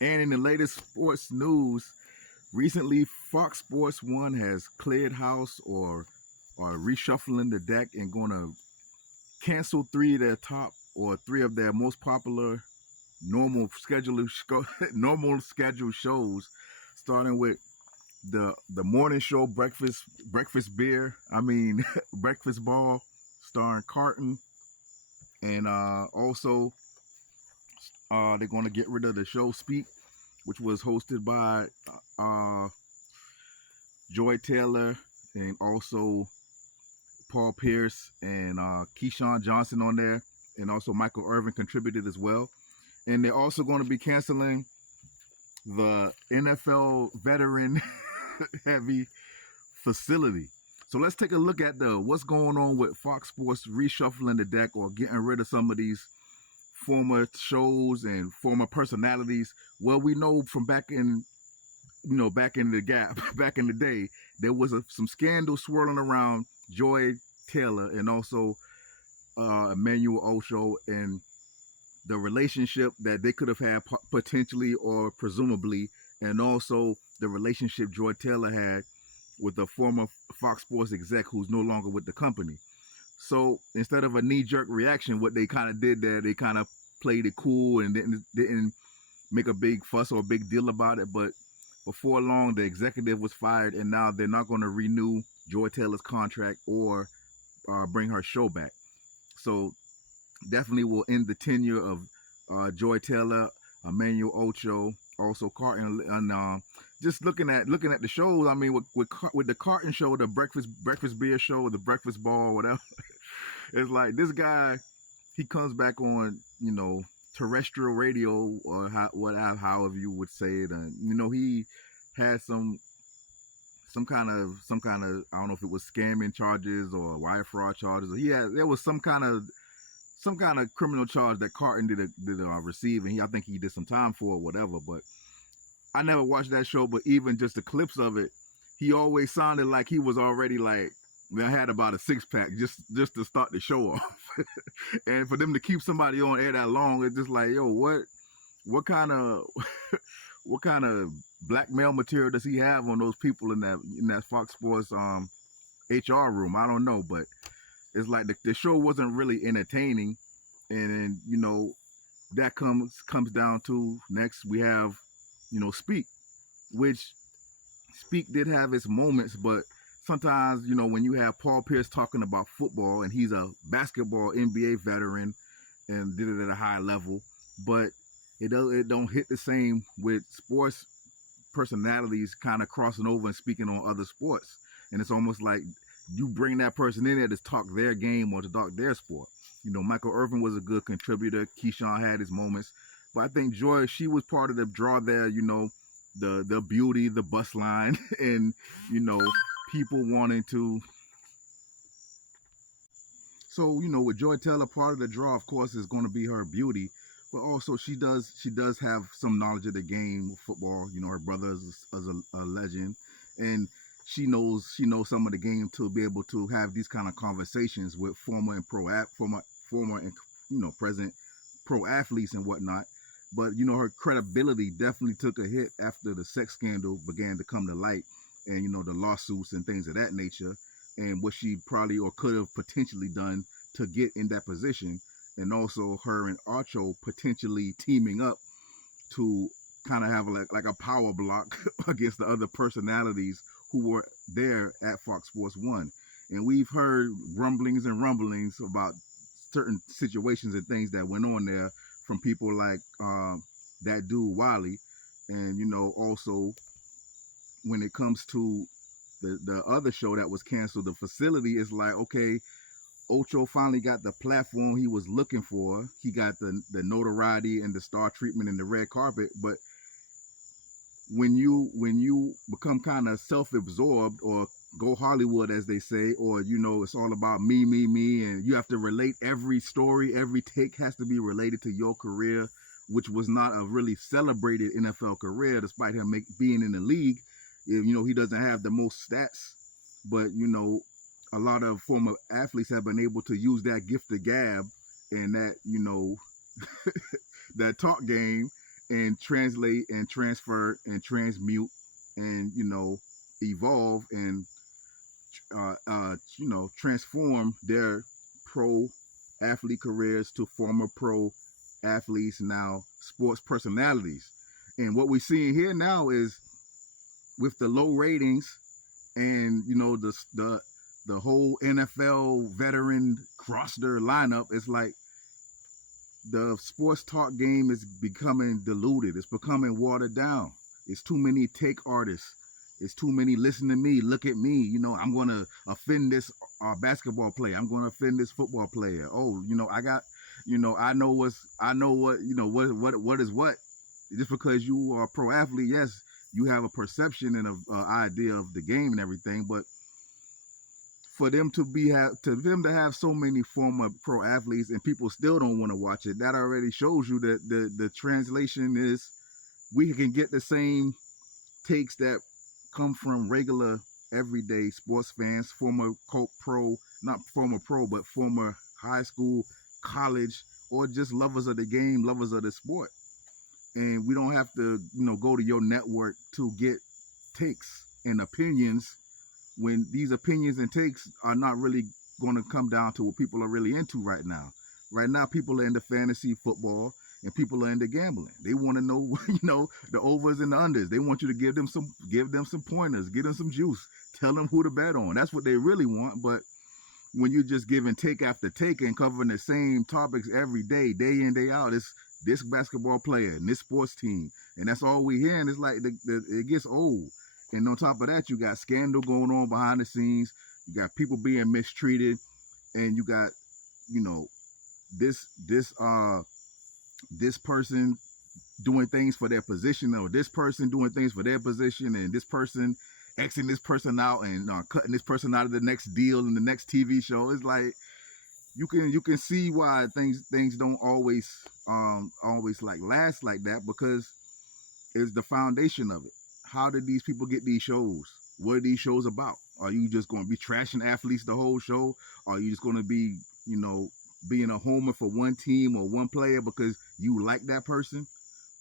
And in the latest sports news, recently Fox Sports 1 has cleared house or reshuffling the deck and going to cancel three of their most popular normal scheduled shows, starting with the morning show breakfast breakfast ball, starring Carton, and also they're going to get rid of the show Speak, which was hosted by Joy Taylor and also Paul Pierce and Keyshawn Johnson on there, and also Michael Irvin contributed as well. And they're also going to be canceling the NFL veteran heavy facility. So let's take a look at what's going on with Fox Sports reshuffling the deck or getting rid of some of these former shows and former personalities. Well, we know from back in the day, there was some scandal swirling around Joy Taylor and also Emmanuel Acho and the relationship that they could have had potentially or presumably, and also the relationship Joy Taylor had with the former Fox Sports exec who's no longer with the company. So instead of a knee-jerk reaction, what they kind of did there, they kind of played it cool and didn't make a big fuss or a big deal about it. But before long, the executive was fired, and now they're not going to renew Joy Taylor's contract or bring her show back. So definitely will end the tenure of Joy Taylor, Emmanuel Acho, also Carton, and just looking at the shows. I mean, with the Carton show, the breakfast beer show, the breakfast ball, whatever. It's like this guy, he comes back on, terrestrial radio or however you would say it, and he had some kind of I don't know if it was scamming charges or wire fraud charges. There was some kind of criminal charge that Carton did receive, and I think he did some time for it, whatever. But I never watched that show, but even just the clips of it, he always sounded like he was already like, I had about a 6-pack just to start the show off. And for them to keep somebody on air that long, it's just like, yo, what kind of blackmail material does he have on those people in that Fox Sports HR room? I don't know, but it's like the show wasn't really entertaining. And then, that comes down to next we have, Speak, which Speak did have its moments, but sometimes, when you have Paul Pierce talking about football, and he's a basketball NBA veteran and did it at a high level, but it don't hit the same with sports personalities kind of crossing over and speaking on other sports. And it's almost like you bring that person in there to talk their game or to talk their sport. Michael Irvin was a good contributor. Keyshawn had his moments. But I think Joy, she was part of the draw there, the beauty, the bus line, and, people wanting to. So, with Joy Taylor, part of the draw, of course, is going to be her beauty. But also she does have some knowledge of the game of football. Her brother is a legend. And she knows some of the game to be able to have these kind of conversations with former and present pro athletes and whatnot. But her credibility definitely took a hit after the sex scandal began to come to light, and the lawsuits and things of that nature, and what she probably or could have potentially done to get in that position, and also her and Acho potentially teaming up to kind of have like a power block against the other personalities who were there at Fox Sports 1. And we've heard rumblings about certain situations and things that went on there from people like that dude Wiley. And, also when it comes to the other show that was canceled, the facility is like, okay, Ocho finally got the platform he was looking for. He got the notoriety and the star treatment and the red carpet. But when you become kind of self-absorbed or go Hollywood, as they say, or, it's all about me, and you have to relate every story, every take has to be related to your career, which was not a really celebrated NFL career, despite him being in the league. He doesn't have the most stats, but, a lot of former athletes have been able to use that gift of gab and that, that talk game and translate and transfer and transmute and evolve and transform their pro athlete careers to former pro athletes, now sports personalities. And what we're seeing here now is with the low ratings and the whole NFL veteran roster lineup, it's like the sports talk game is becoming diluted. It's becoming watered down. It's too many take artists. It's too many listen to me, look at me. I'm going to offend this basketball player. I'm going to offend this football player. Oh, I got, I know what is what. Just because you are a pro athlete, yes, you have a perception and an idea of the game and everything, but for them to have so many former pro athletes and people still don't want to watch it, that already shows you that the translation is we can get the same takes that come from regular everyday sports fans, former not former pro, but former high school, college, or just lovers of the game, lovers of the sport. And we don't have to, go to your network to get takes and opinions when these opinions and takes are not really going to come down to what people are really into right now. Right now, people are into fantasy football and people are into gambling. They want to know, the overs and the unders. They want you to give them some pointers, give them some juice, tell them who to bet on. That's what they really want. But when you're just giving take after take and covering the same topics every day, day in, day out, it's this basketball player and this sports team, and that's all we hear. And it's like it gets old. And on top of that, you got scandal going on behind the scenes. You got people being mistreated, and you got, this person doing things for their position, or this person doing things for their position, and this person Xing this person out and cutting this person out of the next deal and the next TV show. It's like you can see why things don't always like last like that, because it's the foundation of it. How did these people get these shows? What are these shows about? Are you just going to be trashing athletes the whole show? Are you just going to be, being a homer for one team or one player because you like that person?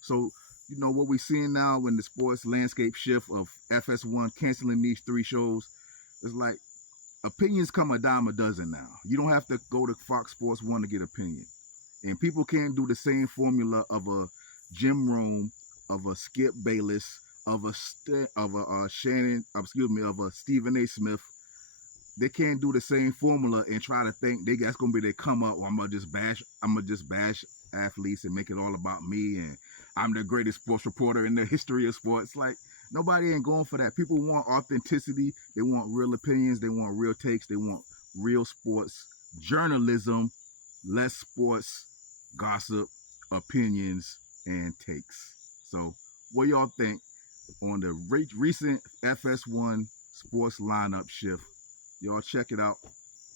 So, what we're seeing now when the sports landscape shift of FS1 canceling these 3 shows, it's like opinions come a dime a dozen now. You don't have to go to Fox Sports 1 to get opinion. And people can't do the same formula of a Jim Rome, of a Skip Bayless, of a Stephen A. Smith. They can't do the same formula and try to think that's gonna be their come up, or I'm gonna just bash athletes and make it all about me and I'm the greatest sports reporter in the history of sports. Like, nobody ain't going for that. People want authenticity. They want real opinions. They want real takes. They want real sports journalism, less sports gossip, opinions, and takes. So what y'all think on the recent FS1 sports lineup shift? Y'all check it out.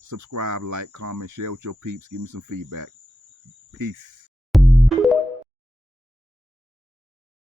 Subscribe, like, comment, share with your peeps. Give me some feedback. Peace.